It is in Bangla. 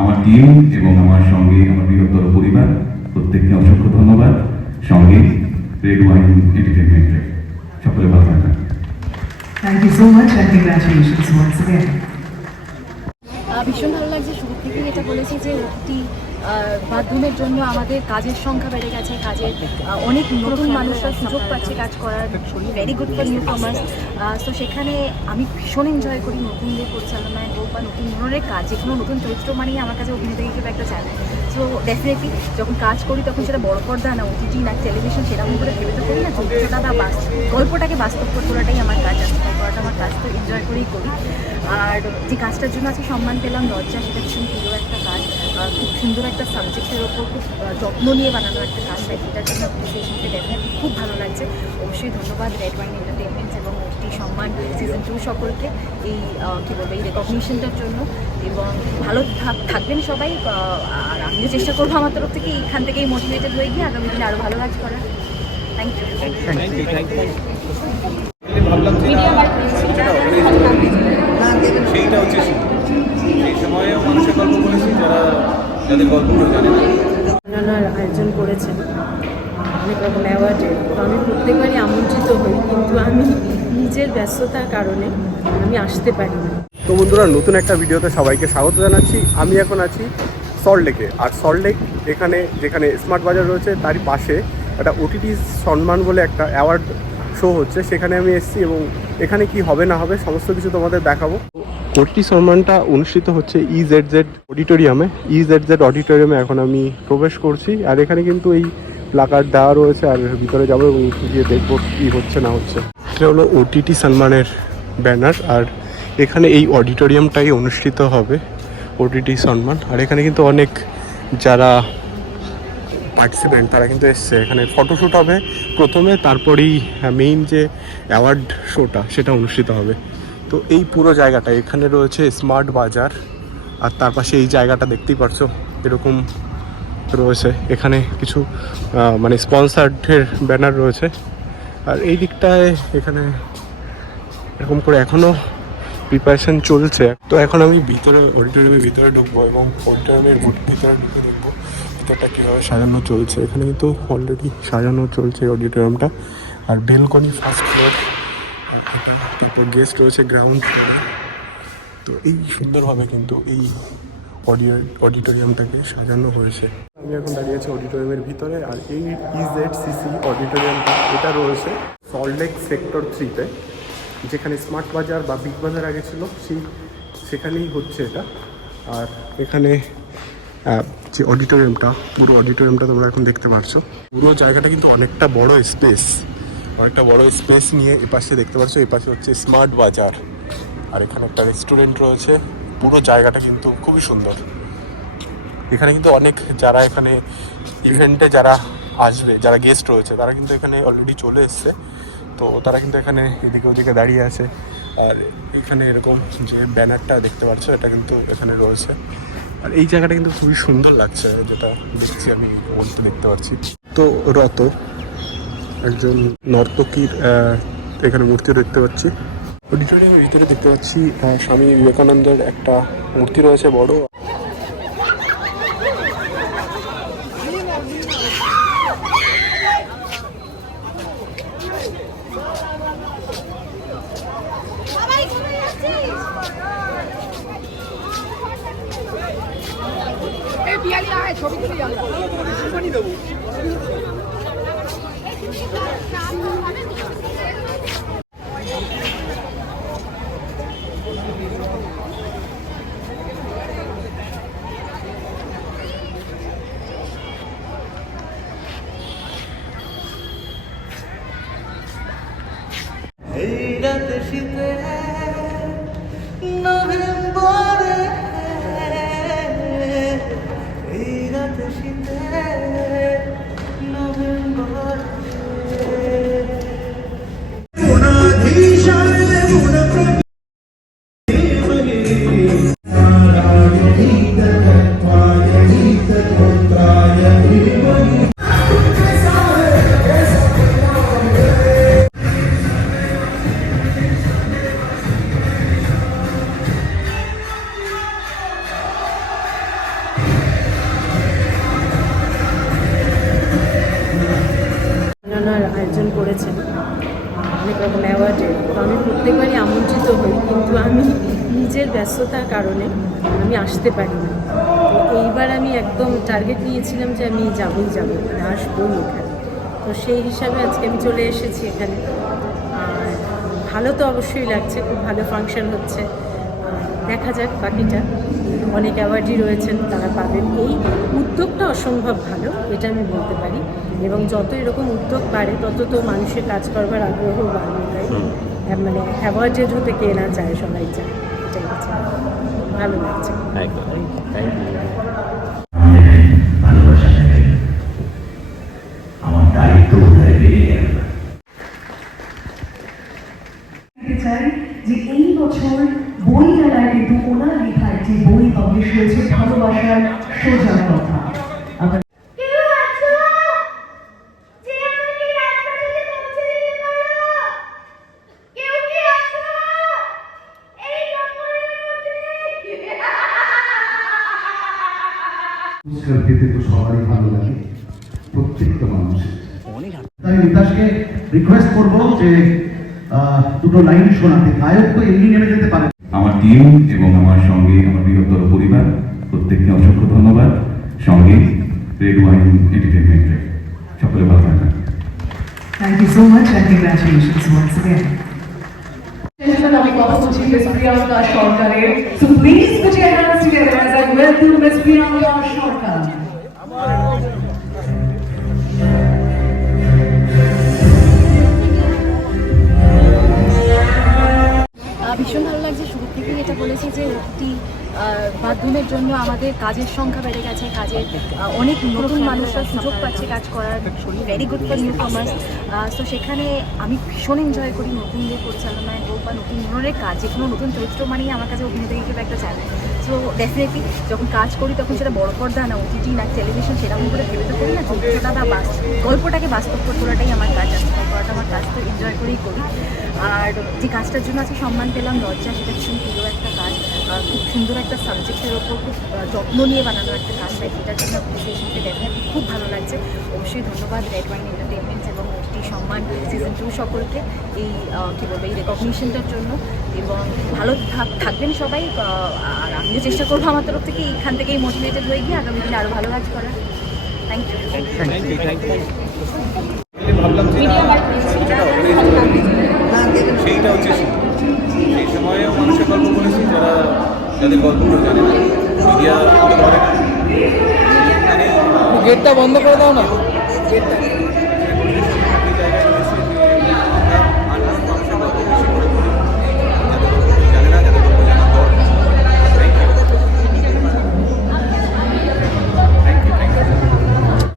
আমার টিম এবং আমার সঙ্গে আমার বৃহত্তর পরিবার প্রত্যেককে অসংখ্য ধন্যবাদ। সঙ্গে রেড ওয়াইন এন্টারটেইনমেন্টের সকলে ভালো থাকবেন। Thank you so much and congratulations once again. ভীষণ ভালো লাগছে। শুরু থেকেই এটা বলেছি যে ওটি মাধ্যমের জন্য আমাদের কাজের সংখ্যা বেড়ে গেছে, কাজের অনেক নতুন মানুষরা সুযোগ পাচ্ছে কাজ করার, ভেরি গুড ফর নিউ কামার্স। তো সেখানে আমি ভীষণ এনজয় করি নতুনদের পরিচালনায় হোক বা নতুন ধরনের কাজ, যে কোনো নতুন চরিত্র মানেই আমার কাছে অভিনেতা হিসেবে একটা চ্যালেঞ্জ। সো ডেফিনেটলি যখন কাজ করি তখন সেটা বড় পর্দা না ওটিটি না টেলিভিশন সেরকম করে ভেবে তো করি না, চরিত্রটা বা গল্পটাকে বাস্তব করে তোলাটাই আমার কাজ, বাস্তব করাটা আমার কাজ, তো এনজয় করেই করি। আর যে কাজটার জন্য আজকে সম্মান পেলাম লজ্জা, সেটা ভীষণ প্রিয় একটা কাজ, খুব সুন্দর একটা সাবজেক্টের ওপর খুব যত্ন নিয়ে বানানো একটা কাজ, তাই সেটার জন্য অ্যাপ্রিসিয়েশনকে ডেফিনেটলি খুব ভালো লাগছে। অবশ্যই ধন্যবাদ রেড ওয়াইন এন্টারটেইনমেন্টস এবং ওটি সম্মান সিজন 2 সকলকে এই কী বলবো এই রেকগনিশনটার জন্য, এবং ভালো থাকবেন সবাই। আর আমিও চেষ্টা করবো আমার তরফ থেকে এখান থেকেই মোটিভেটেড হয়ে গিয়ে আগামী দিনে আরও ভালো কাজ করার। Thank you. সেইটা হচ্ছে এই সময়েও মানুষের গল্প বলেছি যাদের গল্পগুলো জানে না। নানার আয়োজন করেছেন অনেক রকম অ্যাওয়ার্ডের, তো আমি প্রত্যেকবারই আমন্ত্রিত হই, কিন্তু আমি নিজের ব্যস্ততার কারণে আমি আসতে পারি না। তো বন্ধুরা, নতুন একটা ভিডিওতে সবাইকে স্বাগত জানাচ্ছি। আমি এখন আছি সল্টলেকে, আর সল্টলেক এখানে যেখানে স্মার্ট বাজার রয়েছে তারই পাশে একটা ওটিটি সম্মান বলে একটা অ্যাওয়ার্ড শো হচ্ছে, সেখানে আমি এসেছি এবং এখানে কি হবে না হবে সমস্ত কিছু তোমাদের দেখাবো। ওটিটি সম্মানটা অনুষ্ঠিত হচ্ছে EZZ অডিটোরিয়ামে। EZZ অডিটোরিয়ামে এখন আমি প্রবেশ করছি, আর এখানে কিন্তু এই প্লাকার্ড দেওয়া রয়েছে, আর ভিতরে যাবো এবং গিয়ে দেখবো কী হচ্ছে না হচ্ছে। এটা হলো ওটিটি সম্মানের ব্যানার, আর এখানে এই অডিটোরিয়ামটাই অনুষ্ঠিত হবে ওটিটি সম্মান। আর এখানে কিন্তু অনেক যারা পার্টিসিপেন্ট তারা কিন্তু এসছে। এখানে ফটোশ্যুট হবে প্রথমে, তারপরেই মেইন যে অ্যাওয়ার্ড শোটা সেটা অনুষ্ঠিত হবে। তো এই পুরো জায়গাটা এখানে রয়েছে স্মার্ট বাজার, আর তার পাশে এই জায়গাটা দেখতেই পারছো এরকম রয়েছে। এখানে কিছু মানে স্পন্সার্ডের ব্যানার রয়েছে, আর এই দিকটায় এখানে এরকম করে এখনও প্রিপারেশন চলছে। তো এখন আমি অডিটোরিয়ামের ভিতরে ঢুকবো এবং অডিটোরিয়ামের ভিতরে ঢুকে দেখবো ভিতরটা কীভাবে সাজানো চলছে। এখানে কিন্তু অলরেডি সাজানো চলছে অডিটোরিয়ামটা, আর বেলকনি ফার্স্ট ফ্লোর, তারপর গেস্ট রয়েছে গ্রাউন্ড ফ্লোরে। তো এই সুন্দরভাবে কিন্তু এই অডিটোরিয়ামটাকে সাজানো হয়েছে। আমি এখন দাঁড়িয়ে আছি অডিটোরিয়ামের ভিতরে, আর এই EZCC অডিটোরিয়ামটা এটা রয়েছে সল্টলেক সেক্টর 3-তে, যেখানে স্মার্ট বাজার বা বিগ বাজার আগে ছিল সেখানেই হচ্ছে এটা। আর এখানে যে অডিটোরিয়ামটা, পুরো অডিটোরিয়ামটা তোমরা এখন দেখতে পাচ্ছ। পুরো জায়গাটা কিন্তু অনেকটা বড় স্পেস নিয়ে এপাশে দেখতে পাচ্ছ, এপাশে হচ্ছে স্মার্ট বাজার, আর এখানে একটা রেস্টুরেন্ট রয়েছে। পুরো জায়গাটা কিন্তু খুবই সুন্দর। এখানে কিন্তু অনেক যারা এখানে ইভেন্টে যারা আসবে, যারা গেস্ট রয়েছে তারা কিন্তু এখানে অলরেডি চলে এসছে। তো তারা কিন্তু এখানে এদিকে ওদিকে দাঁড়িয়ে আছে, আর এখানে এরকম যে ব্যানারটা দেখতে পাচ্ছ এটা কিন্তু এখানে রয়েছে। আর এই জায়গাটা কিন্তু খুবই সুন্দর লাগছে, যেটা দেখছি আমি বলতে দেখতে পাচ্ছি। তো রত একজন নর্তকীর এখানে মূর্তি দেখতে পাচ্ছি। অডিটোরিয়ামের ভিতরে দেখতে পাচ্ছি স্বামী বিবেকানন্দের একটা মূর্তি রয়েছে বড়। ছবি তুলে যাবো এই রাতে শীতে নভেম্বরে, এই রাতে শীতে নভেম্বরে নিজের ব্যস্ততার কারণে আমি আসতে পারি না। তো এইবার আমি একদম টার্গেট নিয়েছিলাম যে আমি যাবই আসবই এখানে। তো সেই হিসাবে আজকে আমি চলে এসেছি এখানে। আর ভালো তো অবশ্যই লাগছে, খুব ভালো ফাংশন হচ্ছে। দেখা যাক বাকিটা, অনেক অ্যাওয়ার্ডই রয়েছেন, তারা পাবেন। এই উদ্যোগটা অসম্ভব ভালো, এটা আমি বলতে পারি। এবং যত এরকম উদ্যোগ বাড়ে তত তো মানুষের কাজ করবার আগ্রহ বাড়বে, তাই মানে অ্যাওয়ার্ডেড হতে কে না চায়, সবাই চায়। এটাই হচ্ছে ভালো লাগছে। ভালোবাসা থেকে আমার দায়িত্ব বোধহয় বেড়ে গেল। বলতে চাই যে এই বছর বই মেলায় কিন্তু ওনার লেখা একটি বই পাবলিশ হয়েছে, ভালোবাসার সোজা কথা। আমার পুরস্কার পেতে তো সবারই ভালো লাগে, প্রত্যেকটা মানুষের। তাই নিতাশকে রিকোয়েস্ট করবো যে দুটো লাইন শোনাতে। গায়ক তো এমনি নেমে যেতে পারে। আমার টিম এবং আমার সঙ্গে আমার বৃহত্তর পরিবার প্রত্যেককে অসংখ্য ধন্যবাদ। সঙ্গে রেড ওয়াইন এন্টারটেইনমেন্টে সকলে ভালো থাকবেন। Thank you so much and congratulations once again. আমি কথা বলছি মিস প্রিয়াঙ্কা সরকারের। So please put your hands together as I welcome Miss Priyanka সরকার. ভীষণ ভালো লাগছে, শুরু থেকেই এটা বলেছি যে একটি মাধ্যমের জন্য আমাদের কাজের সংখ্যা বেড়ে গেছে, কাজের অনেক নতুন মানুষরা সুযোগ পাচ্ছে কাজ করার। Very good for new commerce. So সেখানে আমি ভীষণ এনজয় করি নতুনদের পরিচালনায় হোক বা নতুন ধরনের কাজ, যে কোনো নতুন চরিত্র মানেই আমার কাছে অভিনেতা হিসেবে একটা চ্যালেঞ্জ। সো ডেফিনেটলি যখন কাজ করি তখন সেটা বড় পর্দা না ওটিটি না টেলিভিশন সেরকম করে ভেবে তো করি না, চরিত্রটা বা গল্পটাকে বাস্তব করে তোলাটাই আমার কাজ আছে, করাটা আমার কাজ, তো এনজয় করেই করি। আর যে কাজটার জন্য আজকে সম্মান পেলাম লজ্জা, সেটা ভীষণ প্রিয় একটা কাজ, খুব সুন্দর একটা সাবজেক্টের ওপর খুব যত্ন নিয়ে বানানো একটা কাজ, তাই সেটার জন্য অ্যাপ্রিসিয়েশনটা ডেফিনেটলি খুব ভালো লাগছে। অবশ্যই ধন্যবাদ রেড ওয়াইন এন্টারটেইনমেন্টস এবং ওটি সম্মান সিজন 2 সকলকে এই কী বলবো এই রেকগনিশনটার জন্য। এবং ভালো থাকবেন সবাই। আর আমিও চেষ্টা করবো আমার তরফ থেকে এইখান থেকেই মোটিভেটেড হয়ে গিয়ে আগামী দিনে আরও ভালো কাজ করার। Thank you. ভাবলাম যে যেটা সেইটা হচ্ছে সেই সময়েও মানুষের গল্প বলেছি যাদের গল্পগুলো জানে না, মিডিয়া করে না। গেটটা বন্ধ করে দাও না।